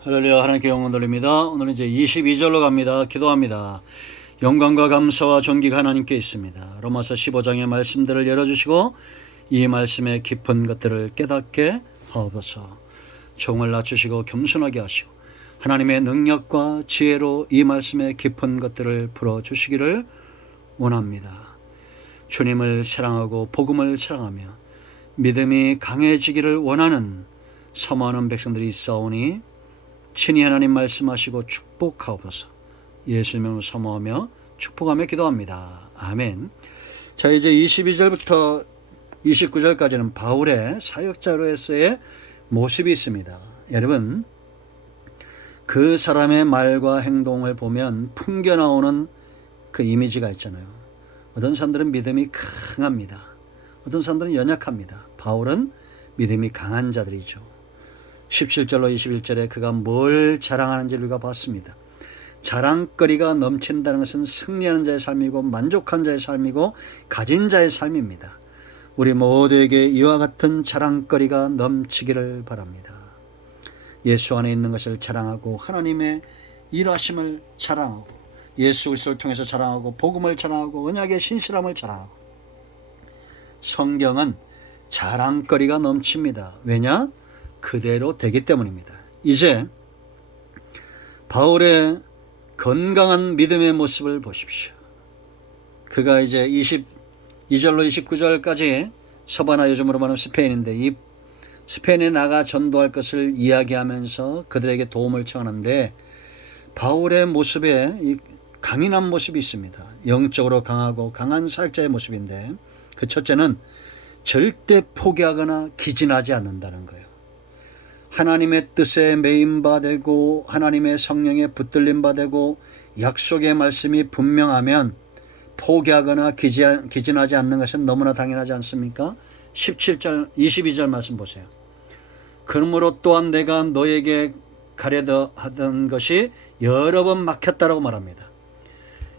할렐루야. 하나님께 영광 돌립니다. 오늘은 이제 22절로 갑니다. 기도합니다. 영광과 감사와 존귀가 하나님께 있습니다. 로마서 15장의 말씀들을 열어주시고 이 말씀의 깊은 것들을 깨닫게 하옵소서. 종을 낮추시고 겸손하게 하시고 하나님의 능력과 지혜로 이 말씀의 깊은 것들을 풀어주시기를 원합니다. 주님을 사랑하고 복음을 사랑하며 믿음이 강해지기를 원하는 사모하는 백성들이 있사오니 친히 하나님 말씀하시고 축복하옵소서. 예수님을 사모하며 축복하며 기도합니다. 아멘. 자, 이제 22절부터 29절까지는 바울의 사역자로서의 모습이 있습니다. 여러분, 그 사람의 말과 행동을 보면 풍겨나오는 그 이미지가 있잖아요. 어떤 사람들은 믿음이 강합니다. 어떤 사람들은 연약합니다. 바울은 믿음이 강한 자들이죠. 17절로 21절에 그가 뭘 자랑하는지를 우리가 봤습니다. 자랑거리가 넘친다는 것은 승리하는 자의 삶이고 만족한 자의 삶이고 가진 자의 삶입니다. 우리 모두에게 이와 같은 자랑거리가 넘치기를 바랍니다. 예수 안에 있는 것을 자랑하고 하나님의 일하심을 자랑하고 예수 그리스도를 통해서 자랑하고 복음을 자랑하고 언약의 신실함을 자랑하고 성경은 자랑거리가 넘칩니다. 왜냐? 그대로 되기 때문입니다. 이제 바울의 건강한 믿음의 모습을 보십시오. 그가 이제 22절로 29절까지 서바나, 요즘으로 말하면 스페인인데 이 스페인에 나가 전도할 것을 이야기하면서 그들에게 도움을 청하는데 바울의 모습에 이 강인한 모습이 있습니다. 영적으로 강하고 강한 사역자의 모습인데 그 첫째는 절대 포기하거나 기진하지 않는다는 거예요. 하나님의 뜻에 매인바 되고 하나님의 성령에 붙들림 바 되고 약속의 말씀이 분명하면 포기하거나 기진하지 않는 것은 너무나 당연하지 않습니까? 17절 22절 말씀 보세요. 그러므로 또한 내가 너에게 가려다 하던 것이 여러 번 막혔다라고 말합니다.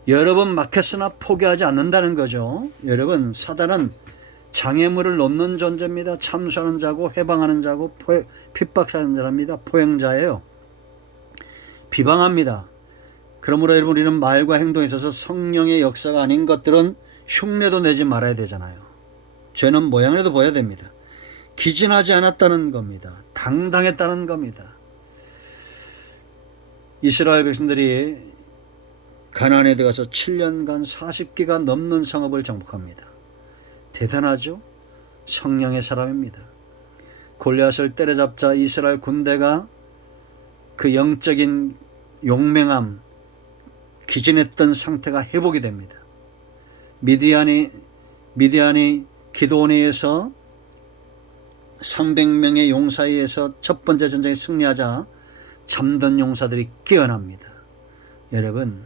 여러 번 막혔으나 포기하지 않는다는 거죠. 여러분, 사단은 장애물을 놓는 존재입니다. 참수하는 자고 해방하는 자고 핍박하는 자랍니다. 포행자예요. 비방합니다. 그러므로 여러분, 우리는 말과 행동에 있어서 성령의 역사가 아닌 것들은 흉내도 내지 말아야 되잖아요. 죄는 모양이라도 보여야 됩니다. 기진하지 않았다는 겁니다. 당당했다는 겁니다. 이스라엘 백성들이 가나안에 들어가서 7년간 40개가 넘는 성읍을 정복합니다. 대단하죠? 성령의 사람입니다. 골리앗을 때려잡자 이스라엘 군대가 그 영적인 용맹함, 기진했던 상태가 회복이 됩니다. 미디안이 기드온에 의해서 300명의 용사에 의해서 첫 번째 전쟁에 승리하자 잠든 용사들이 깨어납니다. 여러분,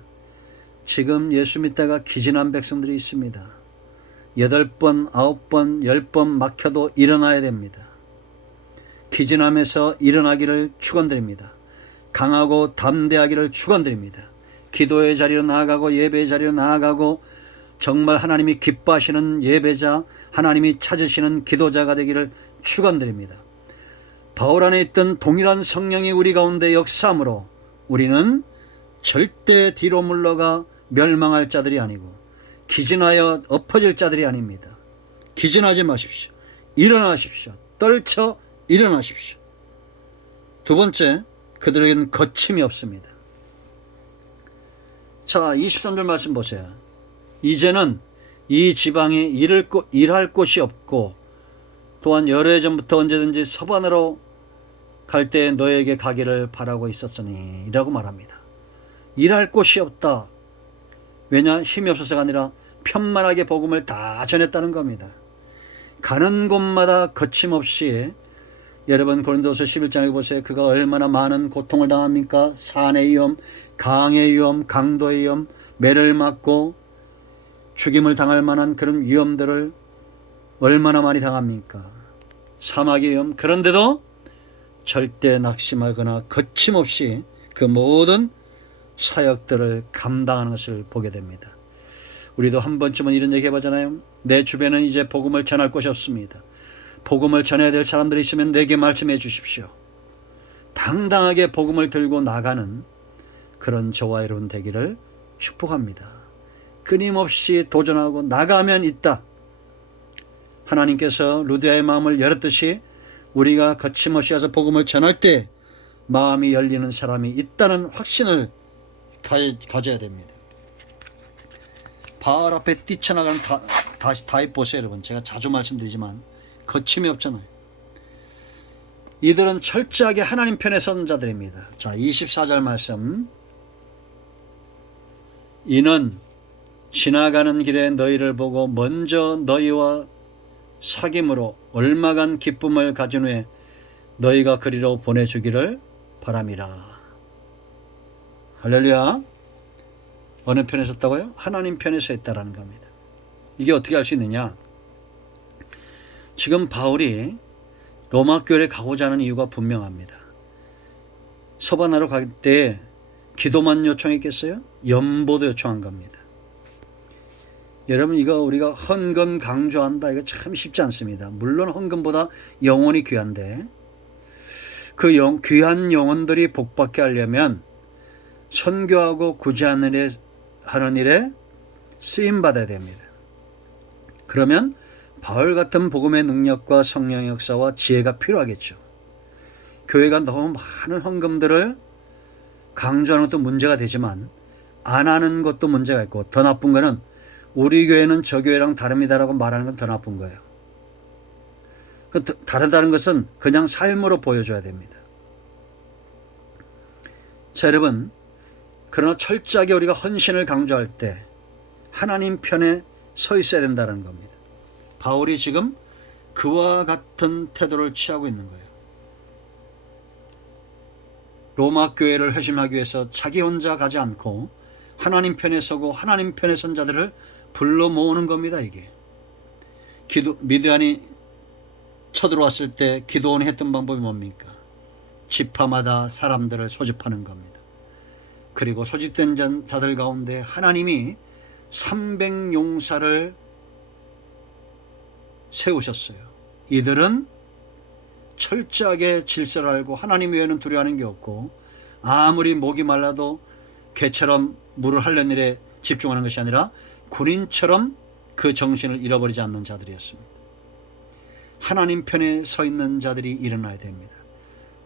지금 예수 믿다가 기진한 백성들이 있습니다. 8번, 9번, 10번 막혀도 일어나야 됩니다. 기진함에서 일어나기를 축원드립니다. 강하고 담대하기를 축원드립니다. 기도의 자리로 나아가고 예배의 자리로 나아가고 정말 하나님이 기뻐하시는 예배자, 하나님이 찾으시는 기도자가 되기를 축원드립니다. 바울 안에 있던 동일한 성령이 우리 가운데 역사함으로 우리는 절대 뒤로 물러가 멸망할 자들이 아니고 기진하여 엎어질 자들이 아닙니다. 기진하지 마십시오. 일어나십시오. 떨쳐 일어나십시오. 두 번째, 그들에게는 거침이 없습니다. 자, 23절 말씀 보세요. 이제는 이 지방에 일할 곳이 없고 또한 여러 해 전부터 언제든지 서반으로 갈 때 너에게 가기를 바라고 있었으니 이라고 말합니다. 일할 곳이 없다. 왜냐? 힘이 없어서가 아니라 편만하게 복음을 다 전했다는 겁니다. 가는 곳마다 거침없이, 여러분 고린도서 11장에 보세요. 그가 얼마나 많은 고통을 당합니까? 산의 위험, 강의 위험, 강도의 위험, 매를 맞고 죽임을 당할 만한 그런 위험들을 얼마나 많이 당합니까? 사막의 위험. 그런데도 절대 낙심하거나 거침없이 그 모든 사역들을 감당하는 것을 보게 됩니다. 우리도 한 번쯤은 이런 얘기 해보잖아요. 내 주변은 이제 복음을 전할 곳이 없습니다. 복음을 전해야 될 사람들이 있으면 내게 말씀해 주십시오. 당당하게 복음을 들고 나가는 그런 저와 여러분 되기를 축복합니다. 끊임없이 도전하고 나가면 있다. 하나님께서 루디아의 마음을 열었듯이 우리가 거침없이 가서 복음을 전할 때 마음이 열리는 사람이 있다는 확신을 가져야 됩니다. 바알 앞에 뛰쳐나가는 다윗 보세요 여러분. 제가 자주 말씀드리지만 거침이 없잖아요. 이들은 철저하게 하나님 편에 선 자들입니다. 자, 24절 말씀. 이는 지나가는 길에 너희를 보고 먼저 너희와 사귐으로 얼마간 기쁨을 가진 후에 너희가 그리로 보내주기를 바람이라. 할렐루야. 어느 편에 섰다고요? 하나님 편에 서 있다라는 겁니다. 이게 어떻게 할 수 있느냐? 지금 바울이 로마 교회에 가고자 하는 이유가 분명합니다. 서바나로 갈 때 기도만 요청했겠어요? 연보도 요청한 겁니다. 여러분, 이거 우리가 헌금 강조한다, 이거 참 쉽지 않습니다. 물론 헌금보다 영혼이 귀한데 그 귀한 영혼들이 복받게 하려면 선교하고 구제하는 일에 쓰임받아야 됩니다. 그러면 바울 같은 복음의 능력과 성령의 역사와 지혜가 필요하겠죠. 교회가 너무 많은 헌금들을 강조하는 것도 문제가 되지만 안 하는 것도 문제가 있고, 더 나쁜 거는 우리 교회는 저 교회랑 다릅니다라고 말하는 건 더 나쁜 거예요. 다르다는 것은 그냥 삶으로 보여줘야 됩니다. 자, 여러분, 그러나 철저하게 우리가 헌신을 강조할 때 하나님 편에 서 있어야 된다는 겁니다. 바울이 지금 그와 같은 태도를 취하고 있는 거예요. 로마 교회를 회심하기 위해서 자기 혼자 가지 않고 하나님 편에 서고 하나님 편에 선 자들을 불러 모으는 겁니다. 이게 미디안이 쳐들어왔을 때 기도원이 했던 방법이 뭡니까? 지파마다 사람들을 소집하는 겁니다. 그리고 소집된 자들 가운데 하나님이 300용사를 세우셨어요. 이들은 철저하게 질서를 알고 하나님 외에는 두려워하는 게 없고, 아무리 목이 말라도 개처럼 물을 하려는 일에 집중하는 것이 아니라 군인처럼 그 정신을 잃어버리지 않는 자들이었습니다. 하나님 편에 서 있는 자들이 일어나야 됩니다.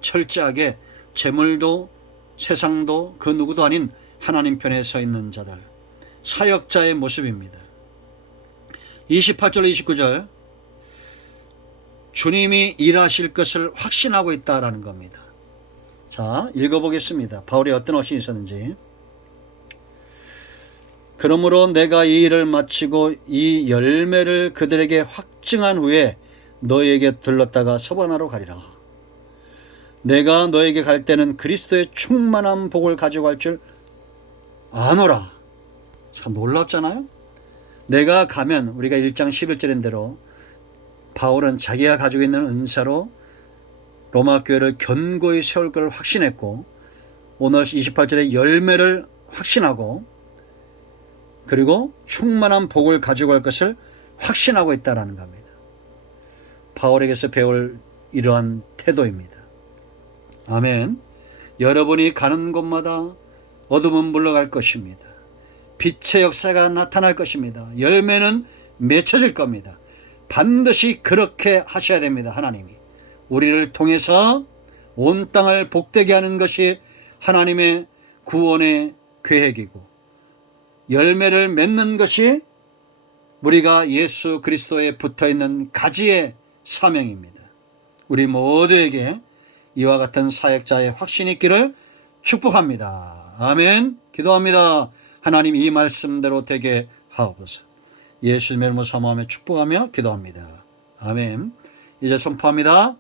철저하게 재물도 세상도 그 누구도 아닌 하나님 편에 서 있는 자들, 사역자의 모습입니다. 28절 29절, 주님이 일하실 것을 확신하고 있다라는 겁니다. 자, 읽어보겠습니다. 바울이 어떤 확신이 있었는지. 그러므로 내가 이 일을 마치고 이 열매를 그들에게 확증한 후에 너에게 들렀다가 서바나로 가리라. 내가 너에게 갈 때는 그리스도의 충만한 복을 가지고 갈 줄 아노라. 참 놀랍잖아요. 내가 가면, 우리가 1장 11절인 대로 바울은 자기가 가지고 있는 은사로 로마 교회를 견고히 세울 걸 확신했고, 오늘 28절의 열매를 확신하고, 그리고 충만한 복을 가지고 갈 것을 확신하고 있다는 겁니다. 바울에게서 배울 이러한 태도입니다. 아멘. 여러분이 가는 곳마다 어둠은 물러갈 것입니다. 빛의 역사가 나타날 것입니다. 열매는 맺혀질 겁니다. 반드시 그렇게 하셔야 됩니다. 하나님이 우리를 통해서 온 땅을 복되게 하는 것이 하나님의 구원의 계획이고, 열매를 맺는 것이 우리가 예수 그리스도에 붙어있는 가지의 사명입니다. 우리 모두에게 이와 같은 사역자의 확신이 있기를 축복합니다. 아멘. 기도합니다. 하나님, 이 말씀대로 되게 하옵소서. 예수님의 이름으로 사모하며 축복하며 기도합니다. 아멘. 이제 선포합니다.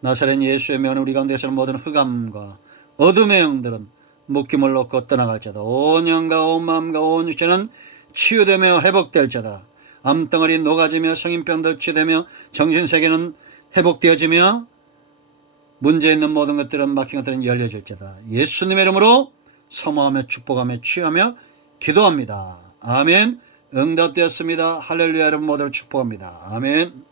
나사렛 예수의 명은 우리 가운데서는 모든 흑암과 어둠의 영들은 묶임을 놓고 떠나갈지어다. 온 영과 온 마음과 온 육체는 치유되며 회복될지어다. 암덩어리 녹아지며 성인병들 치유되며 정신세계는 회복되어지며 문제 있는 모든 것들은 막힌 것들은 열려질지어다. 예수님의 이름으로 사모하며 축복하며 취하며 기도합니다. 아멘. 응답되었습니다. 할렐루야. 여러분 모두를 축복합니다. 아멘.